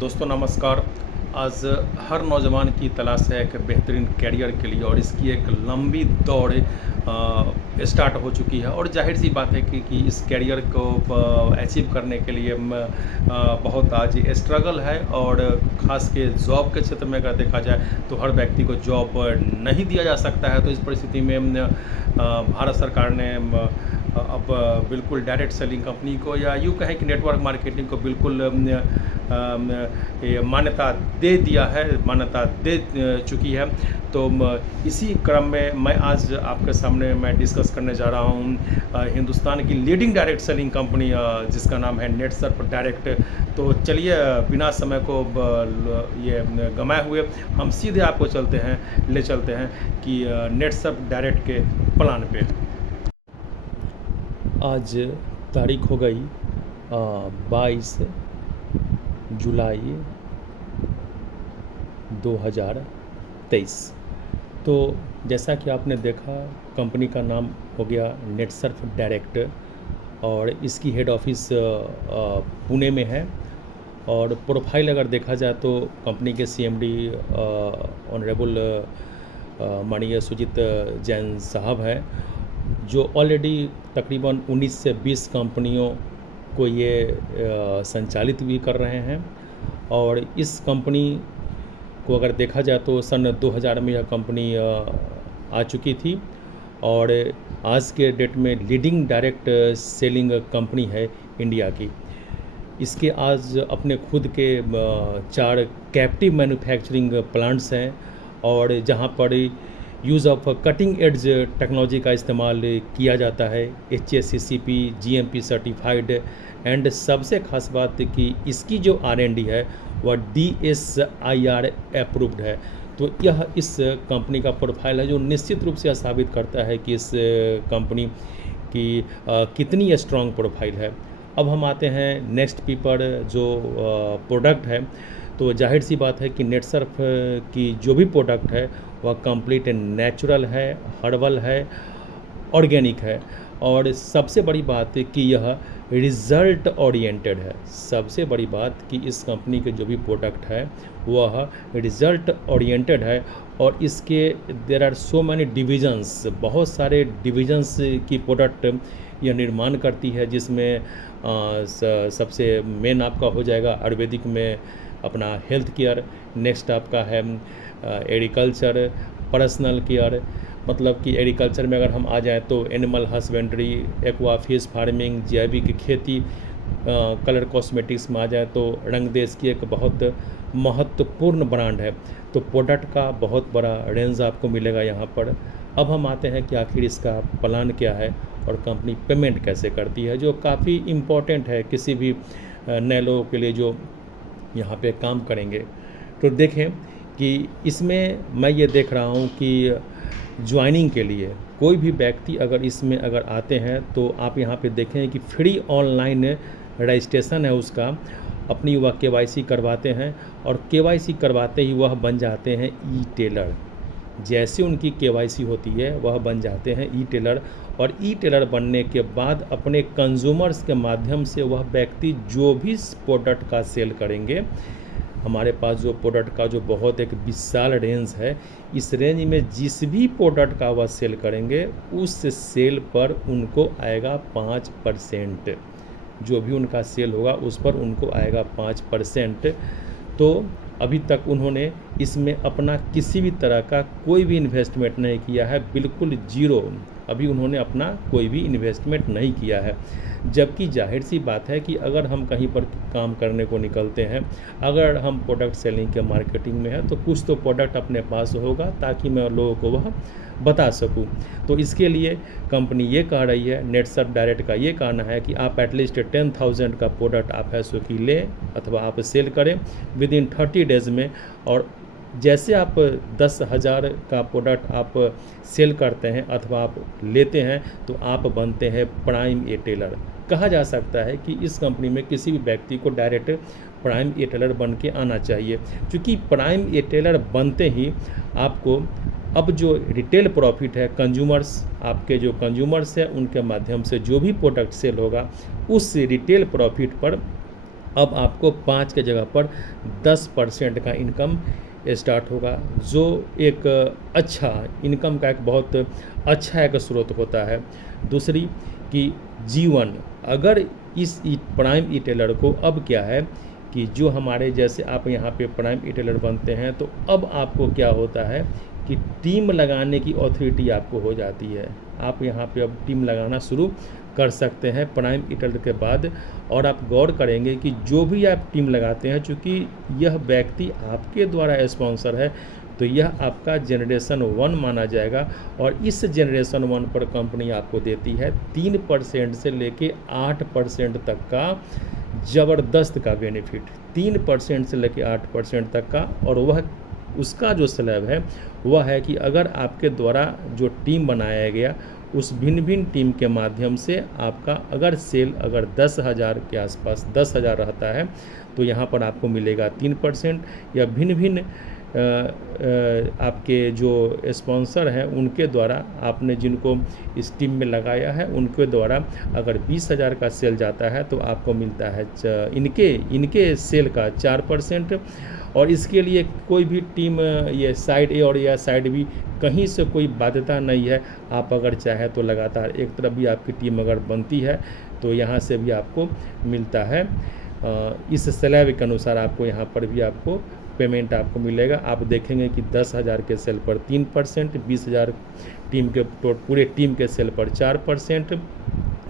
दोस्तों नमस्कार। आज हर नौजवान की तलाश है एक बेहतरीन करियर के लिए और इसकी एक लंबी दौड़ स्टार्ट हो चुकी है और जाहिर सी बात है कि इस करियर को अचीव करने के लिए बहुत आज स्ट्रगल है और ख़ास के जॉब के क्षेत्र में अगर देखा जाए तो हर व्यक्ति को जॉब नहीं दिया जा सकता है। तो इस परिस्थिति में भारत सरकार ने अब बिल्कुल डायरेक्ट सेलिंग कंपनी को या यूँ कहें कि नेटवर्क मार्केटिंग को बिल्कुल मान्यता दे दिया है, मान्यता दे चुकी है। तो इसी क्रम में मैं आज आपके सामने मैं डिस्कस करने जा रहा हूँ हिंदुस्तान की लीडिंग डायरेक्ट सेलिंग कंपनी जिसका नाम है नेटसर्फ डायरेक्ट। तो चलिए बिना समय को ये गंवाए हुए हम सीधे आपको ले चलते हैं कि नेटसर्फ डायरेक्ट के प्लान पे। आज तारीख हो गई 22 जुलाई 2023। तो जैसा कि आपने देखा कंपनी का नाम हो गया नेटसर्फ डायरेक्ट और इसकी हेड ऑफिस पुणे में है। और प्रोफाइल अगर देखा जाए तो कंपनी के CMD ऑनरेबल माननीय सुजीत जैन साहब हैं, जो ऑलरेडी तकरीबन 19 से 20 कंपनियों को ये संचालित भी कर रहे हैं। और इस कंपनी को अगर देखा जाए तो सन 2000 में यह कंपनी आ चुकी थी और आज के डेट में लीडिंग डायरेक्ट सेलिंग कंपनी है इंडिया की। इसके आज अपने खुद के 4 कैप्टिव मैन्युफैक्चरिंग प्लांट्स हैं और जहां पर use of cutting edge technology का इस्तेमाल किया जाता है, HACCP GMP सर्टिफाइड। एंड सबसे खास बात कि इसकी जो R&D है वह DSIR अप्रूव्ड है। तो यह इस कंपनी का प्रोफाइल है जो निश्चित रूप से यह साबित करता है कि इस कंपनी की कितनी स्ट्रॉन्ग प्रोफाइल है। अब हम आते हैं नेक्स्ट पी पर जो प्रोडक्ट है। तो जाहिर सी बात है कि नेटसर्फ की जो भी प्रोडक्ट है वह कंप्लीट नेचुरल है, हर्बल है, ऑर्गेनिक है और सबसे बड़ी बात है कि यह रिज़ल्ट ओरिएंटेड है। सबसे बड़ी बात कि इस कंपनी के जो भी प्रोडक्ट है वह रिज़ल्ट ओरिएंटेड है और इसके there are so many divisions, बहुत सारे डिविजन्स की प्रोडक्ट यह निर्माण करती है, जिसमें सबसे मेन आपका हो जाएगा आयुर्वेदिक में अपना हेल्थ केयर, नेक्स्ट आपका है एग्रीकल्चर, पर्सनल केयर। मतलब कि एग्रीकल्चर में अगर हम आ जाएँ तो animal husbandry, aqua fish farming, जैविक खेती, कलर कॉस्मेटिक्स में आ जाए तो रंगदेश की एक बहुत महत्वपूर्ण ब्रांड है। तो प्रोडक्ट का बहुत बड़ा रेंज आपको मिलेगा यहाँ पर। अब हम आते हैं कि आखिर इसका प्लान क्या है और कंपनी पेमेंट कैसे करती है, जो काफ़ी इम्पोर्टेंट है किसी भी नए लोगों के लिए जो यहाँ पे काम करेंगे। तो देखें कि इसमें मैं ये देख रहा हूँ कि ज्वाइनिंग के लिए कोई भी व्यक्ति अगर अगर आते हैं तो आप यहाँ पे देखें कि फ्री ऑनलाइन रजिस्ट्रेशन है उसका, अपनी वह KYC करवाते हैं और KYC करवाते ही वह बन जाते हैं ई-टेलर। जैसे उनकी KYC होती है वह बन जाते हैं ई-टेलर और ई-टेलर बनने के बाद अपने कंज्यूमर्स के माध्यम से वह व्यक्ति जो भी प्रोडक्ट का सेल करेंगे, हमारे पास जो प्रोडक्ट का जो बहुत एक विशाल रेंज है, इस रेंज में जिस भी प्रोडक्ट का वह सेल करेंगे उस सेल पर उनको आएगा 5%। जो भी उनका सेल होगा उस पर उनको आएगा 5%। तो अभी तक उन्होंने इसमें अपना किसी भी तरह का कोई भी इन्वेस्टमेंट नहीं किया है, बिल्कुल जीरो। अभी उन्होंने अपना कोई भी इन्वेस्टमेंट नहीं किया है। जबकि जाहिर सी बात है कि अगर हम कहीं पर काम करने को निकलते हैं, अगर हम प्रोडक्ट सेलिंग के मार्केटिंग में हैं तो कुछ तो प्रोडक्ट अपने पास होगा ताकि मैं लोगों को वह बता सकूं। तो इसके लिए कंपनी ये कह रही है, नेटसर्फ डायरेक्ट का ये कहना है कि आप एटलीस्ट 10,000 का प्रोडक्ट आप SOP लें अथवा आप सेल करें विदिन 30 डेज़ में। और जैसे आप 10,000 का प्रोडक्ट आप सेल करते हैं अथवा आप लेते हैं तो आप बनते हैं प्राइम ए-टेलर। कहा जा सकता है कि इस कंपनी में किसी भी व्यक्ति को डायरेक्ट प्राइम ए-टेलर बन के आना चाहिए, क्योंकि प्राइम ए-टेलर बनते ही आपको अब जो रिटेल प्रॉफिट है, कंज्यूमर्स, आपके जो कंज्यूमर्स है उनके माध्यम से जो भी प्रोडक्ट सेल होगा उस रिटेल प्रॉफिट पर अब आपको 5 के जगह पर 10% का इनकम स्टार्ट होगा, जो एक अच्छा इनकम का एक बहुत अच्छा एक स्रोत होता है। दूसरी कि जीवन, अगर इस प्राइम ई टेलर को अब क्या है कि जो हमारे जैसे आप यहाँ पे प्राइम ई टेलर बनते हैं, तो अब आपको क्या होता है कि टीम लगाने की अथॉरिटी आपको हो जाती है। आप यहाँ पे अब टीम लगाना शुरू कर सकते हैं प्राइम ई टेलर के बाद। और आप गौर करेंगे कि जो भी आप टीम लगाते हैं, चूँकि यह व्यक्ति आपके द्वारा स्पॉन्सर है, तो यह आपका जनरेशन 1 माना जाएगा। और इस जनरेशन 1 पर कंपनी आपको देती है 3% से लेके 8% तक का ज़बरदस्त का बेनिफिट, 3% से लेके 8% तक का। और वह उसका जो स्लैब है वह है कि अगर आपके द्वारा जो टीम बनाया गया, उस भिन्न भिन्न टीम के माध्यम से आपका अगर सेल अगर 10,000 के आसपास 10,000 रहता है, तो यहाँ पर आपको मिलेगा 3%। या भिन्न भिन्न आपके जो स्पॉन्सर हैं उनके द्वारा आपने जिनको इस टीम में लगाया है, उनके द्वारा अगर 20,000 का सेल जाता है, तो आपको मिलता है इनके सेल का 4%। और इसके लिए कोई भी टीम ये साइड ए और या साइड बी कहीं से कोई बाध्यता नहीं है। आप अगर चाहे तो लगातार एक तरफ भी आपकी टीम अगर बनती है, तो यहाँ से भी आपको मिलता है। इस स्लैब के अनुसार आपको यहाँ पर भी आपको पेमेंट आपको मिलेगा। आप देखेंगे कि 10,000 के सेल पर 3%, 20,000 टीम के पूरे टीम के सेल पर 4%,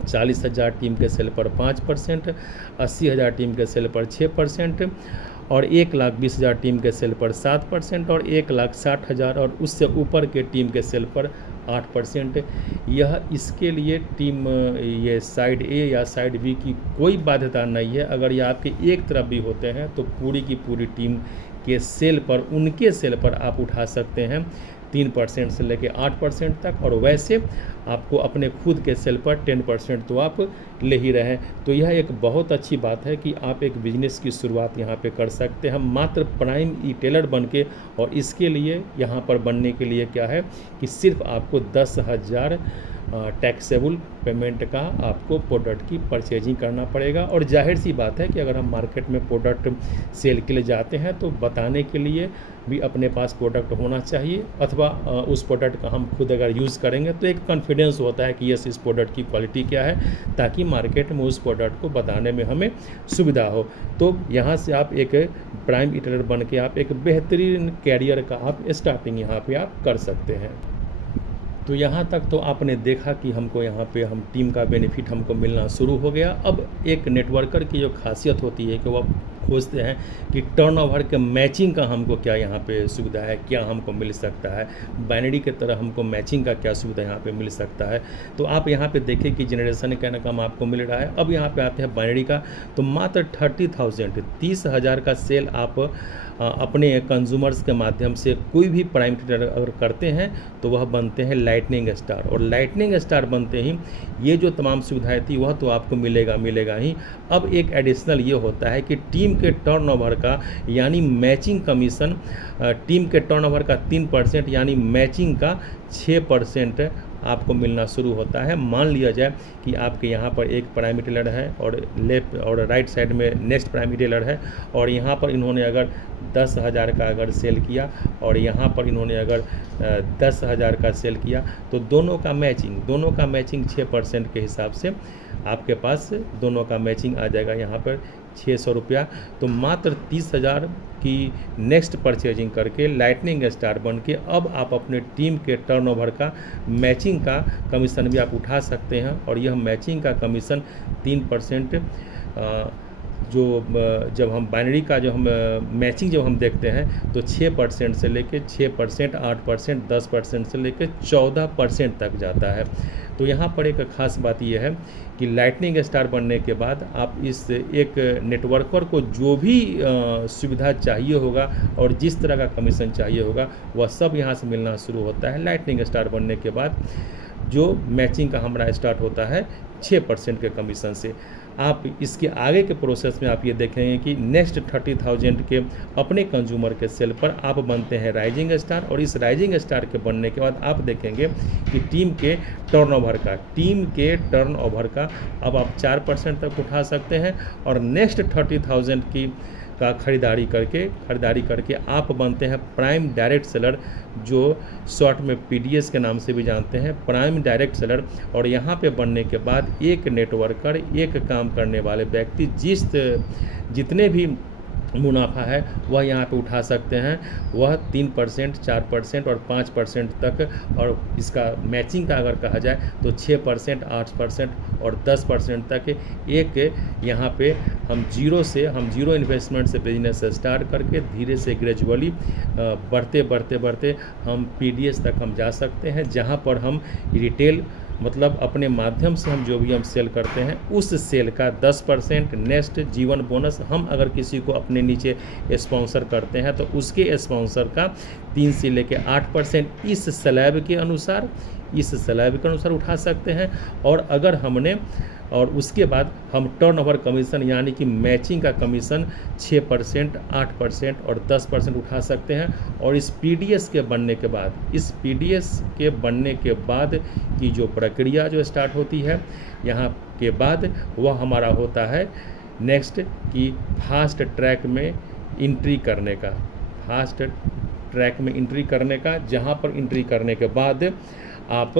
40,000 टीम के सेल पर 5%, 80,000 टीम के सेल पर 6%, और 1,20,000 टीम के सेल पर 7%, और 1,60,000 और उससे ऊपर के टीम के सेल पर 8%। यह इसके लिए टीम ये साइड ए या साइड बी की कोई बाध्यता नहीं है। अगर ये आपके एक तरफ भी होते हैं, तो पूरी की पूरी टीम के सेल पर, उनके सेल पर आप उठा सकते हैं 3% से लेकर 8% तक। और वैसे आपको अपने खुद के सेल पर 10% तो आप ले ही रहे हैं। तो यह एक बहुत अच्छी बात है कि आप एक बिजनेस की शुरुआत यहाँ पे कर सकते हैं मात्र प्राइम ई टेलर बन के। और इसके लिए यहाँ पर बनने के लिए क्या है कि सिर्फ आपको 10,000 टैक्सेबल पेमेंट का आपको प्रोडक्ट की परचेजिंग करना पड़ेगा। और जाहिर सी बात है कि अगर हम मार्केट में प्रोडक्ट सेल के लिए जाते हैं, तो बताने के लिए भी अपने पास प्रोडक्ट होना चाहिए, अथवा उस प्रोडक्ट का हम खुद अगर यूज़ करेंगे तो एक कॉन्फिडेंस होता है कि यस, इस प्रोडक्ट की क्वालिटी क्या है, ताकि मार्केट में उस प्रोडक्ट को बताने में हमें सुविधा हो। तो यहाँ से आप एक प्राइम ईटर बन के आप एक बेहतरीन कैरियर का आप स्टार्टिंग यहाँ पे आप कर सकते हैं। तो यहाँ तक तो आपने देखा कि हमको यहाँ पे हम टीम का बेनिफिट हमको मिलना शुरू हो गया। अब एक नेटवर्कर की जो खासियत होती है कि वह खोजते हैं कि टर्नओवर के मैचिंग का हमको क्या यहाँ पे सुविधा है, क्या हमको मिल सकता है, बाइनरी के तरह हमको मैचिंग का क्या सुविधा यहाँ पे मिल सकता है। तो आप यहाँ पे देखें कि जनरेशन का इनकम आपको मिल रहा है। अब यहाँ पे आते हैं बाइनरी का, तो मात्र 30,000 का सेल आप अपने कंज्यूमर्स के माध्यम से कोई भी प्राइम टीटर अगर करते हैं, तो वह बनते हैं लाइटनिंग स्टार। और लाइटनिंग स्टार बनते ही ये जो तमाम सुविधाएं थी वह तो आपको मिलेगा ही। अब एक एडिशनल ये होता है कि टीम के टर्नओवर का यानी मैचिंग कमीशन, टीम के टर्नओवर का 3% यानी मैचिंग का 6% आपको मिलना शुरू होता है। मान लिया जाए कि आपके यहाँ पर एक प्राइम टेलर है और लेफ्ट और राइट साइड में नेक्स्ट प्राइम टेलर है, और यहाँ पर इन्होंने अगर 10,000 का अगर सेल किया और यहाँ पर इन्होंने अगर 10,000 का सेल किया, तो दोनों का मैचिंग 6% के हिसाब से आपके पास दोनों का मैचिंग आ जाएगा यहाँ पर 600 रुपया। तो मात्र 30,000 की नेक्स्ट परचेजिंग करके लाइटनिंग स्टार बन के अब आप अपने टीम के टर्नओवर का मैचिंग का कमीशन भी आप उठा सकते हैं। और यह मैचिंग का कमीशन 3% जो जब हम बाइनरी का जो हम मैचिंग जब हम देखते हैं, तो 6% से लेके 6%, 8%, 10% से लेके 14% तक जाता है। तो यहाँ पर एक खास बात यह है कि लाइटनिंग स्टार बनने के बाद आप इस एक नेटवर्कर को जो भी सुविधा चाहिए होगा और जिस तरह का कमीशन चाहिए होगा, वह सब यहाँ से मिलना शुरू होता है लाइटनिंग स्टार बनने के बाद। जो मैचिंग का हमारा स्टार्ट होता है 6% के कमीशन से। आप इसके आगे के प्रोसेस में आप ये देखेंगे कि नेक्स्ट 30,000 के अपने कंज्यूमर के सेल पर आप बनते हैं राइजिंग स्टार, और इस राइजिंग स्टार के बनने के बाद आप देखेंगे कि टीम के टर्नओवर का अब आप 4% तक उठा सकते हैं, और नेक्स्ट 30,000 की का खरीदारी करके आप बनते हैं प्राइम डायरेक्ट सेलर, जो शॉर्ट में पीडीएस के नाम से भी जानते हैं, प्राइम डायरेक्ट सेलर। और यहाँ पे बनने के बाद एक नेटवर्कर, एक काम करने वाले व्यक्ति जितने भी मुनाफा है वह यहाँ पे उठा सकते हैं, वह 3%, 4% और 5% तक, और इसका मैचिंग का अगर कहा जाए तो 6%, 8% और 10% तक एक यहाँ पे हम जीरो इन्वेस्टमेंट से बिजनेस स्टार्ट करके धीरे से ग्रेजुअली बढ़ते हम पीडीएस तक हम जा सकते हैं, जहाँ पर हम रिटेल मतलब अपने माध्यम से हम जो भी हम सेल करते हैं उस सेल का 10% नेक्स्ट जीवन बोनस, हम अगर किसी को अपने नीचे स्पॉन्सर करते हैं तो उसके स्पॉन्सर का 3 से लेकर 8% इस स्लैब के अनुसार उठा सकते हैं। और उसके बाद हम टर्नओवर कमीशन यानी कि मैचिंग का कमीशन 6%, 8% और 10% उठा सकते हैं। और इस पीडीएस के बनने के बाद की जो प्रक्रिया जो स्टार्ट होती है यहाँ के बाद, वह हमारा होता है नेक्स्ट कि फास्ट ट्रैक में एंट्री करने का, जहाँ पर एंट्री करने के बाद आप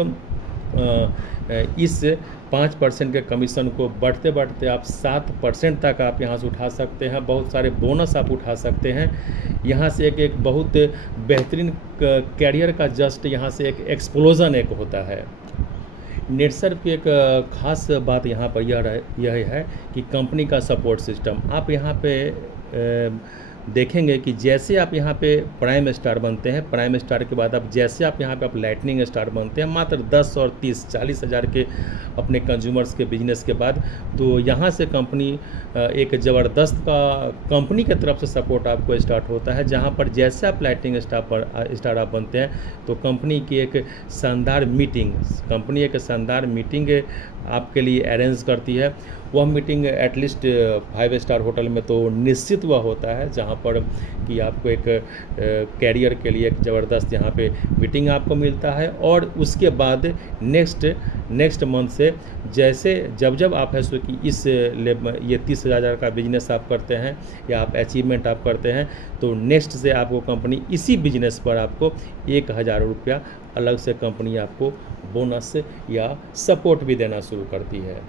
इस 5% के कमीशन को बढ़ते आप 7% तक आप यहाँ से उठा सकते हैं। बहुत सारे बोनस आप उठा सकते हैं। यहाँ से एक बहुत बेहतरीन कैरियर का जस्ट यहाँ से एक एक्सप्लोजन एक होता है। नेटसर्फ की एक ख़ास बात यहाँ पर यह है कि कंपनी का सपोर्ट सिस्टम। आप यहाँ पे देखेंगे कि जैसे आप यहाँ पे प्राइम स्टार बनते हैं, प्राइम स्टार के बाद जैसे आप यहाँ पे लाइटनिंग स्टार बनते हैं, मात्र 10 और 30, 40 हज़ार के अपने कंज्यूमर्स के बिजनेस के बाद, तो यहाँ से कंपनी एक ज़बरदस्त का कंपनी की तरफ से सपोर्ट आपको स्टार्ट होता है, जहाँ पर जैसे आप लाइटनिंग स्टार आप बनते हैं तो कंपनी एक शानदार मीटिंग आपके लिए अरेंज करती है। वह मीटिंग एटलीस्ट 5 स्टार होटल में तो निश्चित हुआ होता है, जहाँ पर कि आपको एक कैरियर के लिए एक ज़बरदस्त यहाँ पे मीटिंग आपको मिलता है। और उसके बाद नेक्स्ट मंथ से जब आप है सो कि ये 30,000 का बिजनेस आप करते हैं या आप अचीवमेंट आप करते हैं, तो नेक्स्ट से आपको कंपनी इसी बिजनेस पर आपको 1,000 रुपया अलग से कंपनी आपको बोनस या सपोर्ट भी देना शुरू करती है।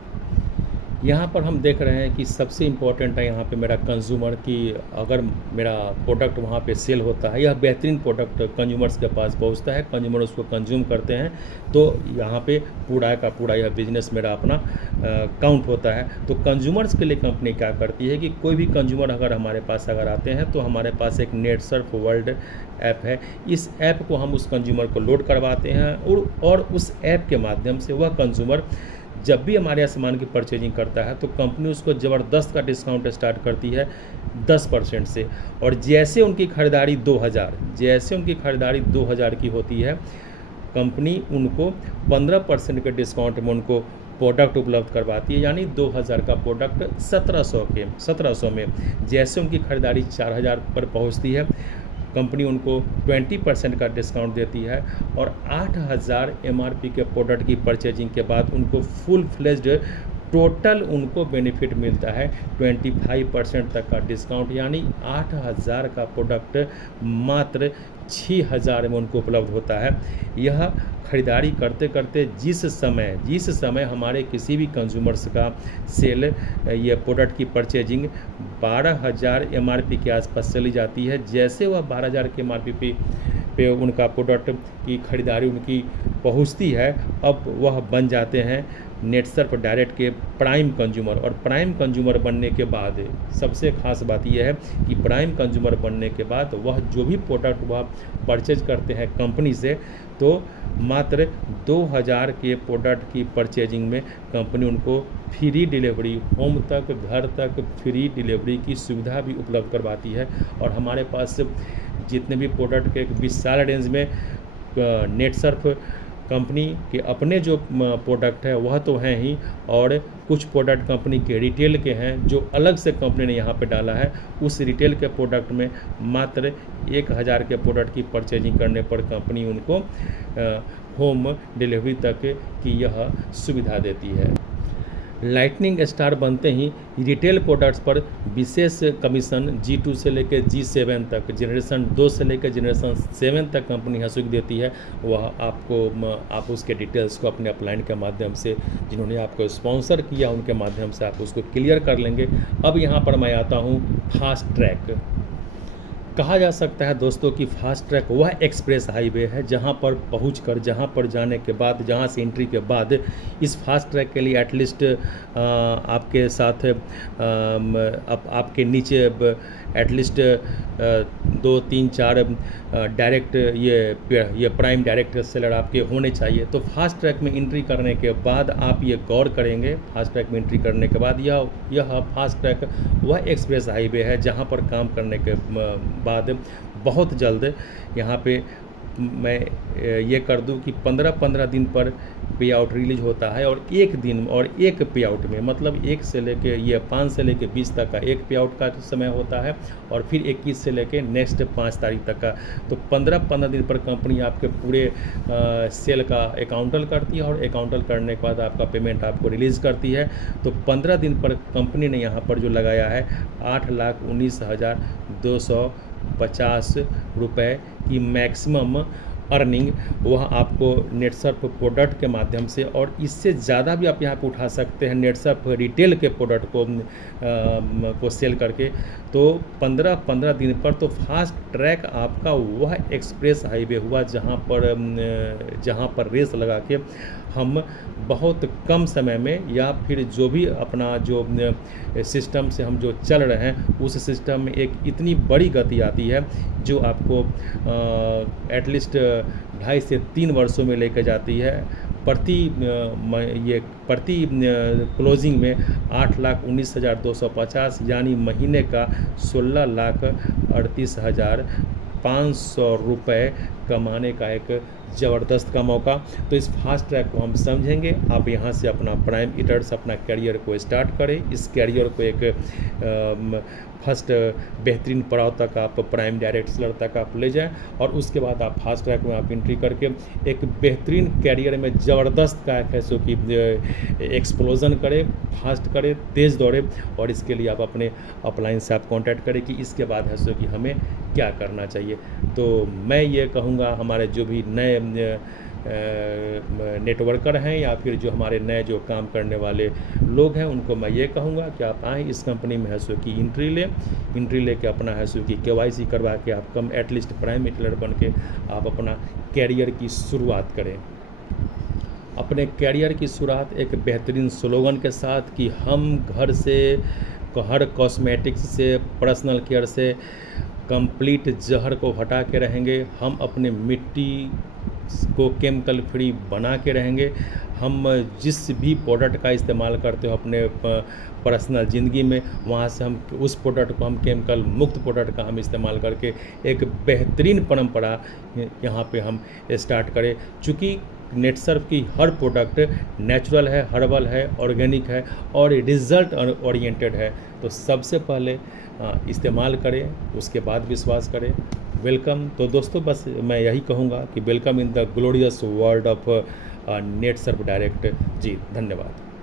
यहाँ पर हम देख रहे हैं कि सबसे इम्पोर्टेंट है यहाँ पे मेरा कंज्यूमर, कि अगर मेरा प्रोडक्ट वहाँ पे सेल होता है, यह बेहतरीन प्रोडक्ट कंज्यूमर्स के पास पहुँचता है, कंज्यूमर उसको कंज्यूम करते हैं, तो यहाँ पे पूरा का पूरा यह बिजनेस मेरा अपना काउंट होता है। तो कंज्यूमर्स के लिए कंपनी क्या करती है कि कोई भी कंज्यूमर अगर हमारे पास अगर आते हैं तो हमारे पास एक नेटसर्फ वर्ल्ड ऐप है। इस ऐप को हम उस कंज्यूमर को लोड करवाते हैं, और उस ऐप के माध्यम से वह कंज्यूमर जब भी हमारे यहाँ सामान की परचेजिंग करता है तो कंपनी उसको ज़बरदस्त का डिस्काउंट स्टार्ट करती है 10% से। और जैसे उनकी खरीदारी 2,000 की होती है, कंपनी उनको 15% के डिस्काउंट में उनको प्रोडक्ट उपलब्ध करवाती है, यानी 2,000 का प्रोडक्ट 1700 में। जैसे उनकी खरीदारी 4,000 पर पहुँचती है, कंपनी उनको 20% का डिस्काउंट देती है, और 8,000 MRP के प्रोडक्ट की परचेजिंग के बाद उनको फुल फ्लेज्ड टोटल उनको बेनिफिट मिलता है 25% तक का डिस्काउंट, यानी 8,000 का प्रोडक्ट मात्र 6,000 में उनको उपलब्ध होता है। यह खरीदारी करते करते जिस समय हमारे किसी भी कंज्यूमर्स का सेल ये प्रोडक्ट की परचेजिंग 12,000 MRP के आसपास चली जाती है, जैसे वह 12,000 के MRP पे उनका प्रोडक्ट की खरीदारी उनकी पहुंचती है, अब वह बन जाते हैं नेटसर्फ डायरेक्ट के प्राइम कंज्यूमर। और प्राइम कंज्यूमर बनने के बाद सबसे खास बात यह है कि प्राइम कंज्यूमर बनने के बाद वह जो भी प्रोडक्ट वह परचेज करते हैं कंपनी से, तो मात्र 2,000 के प्रोडक्ट की परचेजिंग में कंपनी उनको फ्री डिलीवरी, होम तक, घर तक फ्री डिलीवरी की सुविधा भी उपलब्ध करवाती है। और हमारे पास जितने भी प्रोडक्ट के एक विशाल रेंज में नेटसर्फ कंपनी के अपने जो प्रोडक्ट है वह तो हैं ही, और कुछ प्रोडक्ट कंपनी के रिटेल के हैं जो अलग से कंपनी ने यहाँ पे डाला है। उस रिटेल के प्रोडक्ट में मात्र 1000 के प्रोडक्ट की परचेजिंग करने पर कंपनी उनको होम डिलीवरी तक की यह सुविधा देती है। लाइटनिंग स्टार बनते ही रिटेल प्रोडक्ट्स पर विशेष कमीशन G2 से लेकर G7 तक, जनरेशन 2 से लेकर जनरेशन 7 तक कंपनी यहाँ सुविधा देती है। वह आप उसके डिटेल्स को अपने अपलाइन के माध्यम से, जिन्होंने आपको स्पॉन्सर किया उनके माध्यम से आप उसको क्लियर कर लेंगे। अब यहाँ पर मैं आता हूँ फास्ट ट्रैक। कहा जा सकता है दोस्तों कि फास्ट ट्रैक वह एक्सप्रेस हाईवे है जहां पर पहुंचकर, जहां पर जाने के बाद, जहां से एंट्री के बाद इस फास्ट ट्रैक के लिए एटलीस्ट आपके साथ आपके नीचे एटलीस्ट 2 3 4 डायरेक्ट ये प्राइम डायरेक्ट सेलर आपके होने चाहिए। तो फास्ट ट्रैक में एंट्री करने के बाद आप ये गौर करेंगे, फास्ट ट्रैक में एंट्री करने के बाद यह फास्ट ट्रैक वह एक्सप्रेस हाईवे है जहां पर काम करने के बाद बहुत जल्द यहाँ पे मैं ये कर दूं कि 15-15 दिन पर पे आउट रिलीज होता है, और एक दिन और एक पे आउट में, मतलब 1 से लेके ये 5 से लेके 20 तक का एक पे आउट का समय होता है, और फिर 21 से लेके नेक्स्ट 5 तारीख तक का। तो 15-15 दिन पर कंपनी आपके पूरे सेल का अकाउंटल करती है, और अकाउंटल करने के बाद आपका पेमेंट आपको रिलीज़ करती है। तो 15 दिन पर कंपनी ने यहाँ पर जो लगाया है 8,19,250 रुपये की मैक्सिमम अर्निंग, वह आपको नेटसर्फ प्रोडक्ट के माध्यम से, और इससे ज़्यादा भी आप यहाँ पे उठा सकते हैं नेटसर्फ रिटेल के प्रोडक्ट को सेल करके। तो 15-15 दिन पर तो फास्ट ट्रैक आपका वह एक्सप्रेस हाईवे हुआ जहाँ पर रेस लगा के हम बहुत कम समय में, या फिर जो भी अपना जो सिस्टम से हम जो चल रहे हैं उस सिस्टम में एक इतनी बड़ी गति आती है जो आपको एटलीस्ट 2.5 से 3 वर्षों में लेकर जाती है। प्रति क्लोजिंग में 8,19,250 यानी महीने का 16,38,500 रुपये कमाने का एक ज़बरदस्त का मौका। तो इस फास्ट ट्रैक को हम समझेंगे। आप यहाँ से अपना प्राइम ईटर्स अपना कैरियर को स्टार्ट करें। इस कैरियर को एक फर्स्ट बेहतरीन पड़ाव तक आप प्राइम डायरेक्ट सेलर तक आप ले जाएं, और उसके बाद आप फास्ट ट्रैक में आप एंट्री करके एक बेहतरीन कैरियर में ज़बरदस्त का है सो कि एक्सप्लोजन करें, फास्ट करें, तेज़ दौड़े। और इसके लिए आप अपने अपलाइन से आप कॉन्टैक्ट करें कि इसके बाद है सो कि हमें क्या करना चाहिए। तो मैं ये कहूँगा हमारे जो भी नए नेटवर्कर हैं या फिर जो हमारे नए जो काम करने वाले लोग हैं उनको मैं ये कहूँगा कि आप आएँ इस कंपनी में है सो कि एंट्री ले के अपना है सो कि KYC करवा के आप कम एटलीस्ट प्राइम मीटर बन के आप अपना कैरियर की शुरुआत करें। अपने कैरियर की शुरुआत एक बेहतरीन स्लोगन के साथ कि हम घर से, हर कॉस्मेटिक्स से, पर्सनल केयर से कंप्लीट जहर को हटा के रहेंगे। हम अपने मिट्टी को केमिकल फ्री बना के रहेंगे। हम जिस भी प्रोडक्ट का इस्तेमाल करते हो अपने पर्सनल ज़िंदगी में, वहाँ से हम उस प्रोडक्ट को हम केमिकल मुक्त प्रोडक्ट का हम इस्तेमाल करके एक बेहतरीन परंपरा यहाँ पे हम स्टार्ट करें। चूँकि नेटसर्फ की हर प्रोडक्ट नेचुरल है, हर्बल है, ऑर्गेनिक है और रिजल्ट ओरिएंटेड है। तो सबसे पहले इस्तेमाल करें, उसके बाद विश्वास करें। वेलकम। तो दोस्तों बस मैं यही कहूँगा कि welcome in the glorious world of Netsurf Direct. जी धन्यवाद।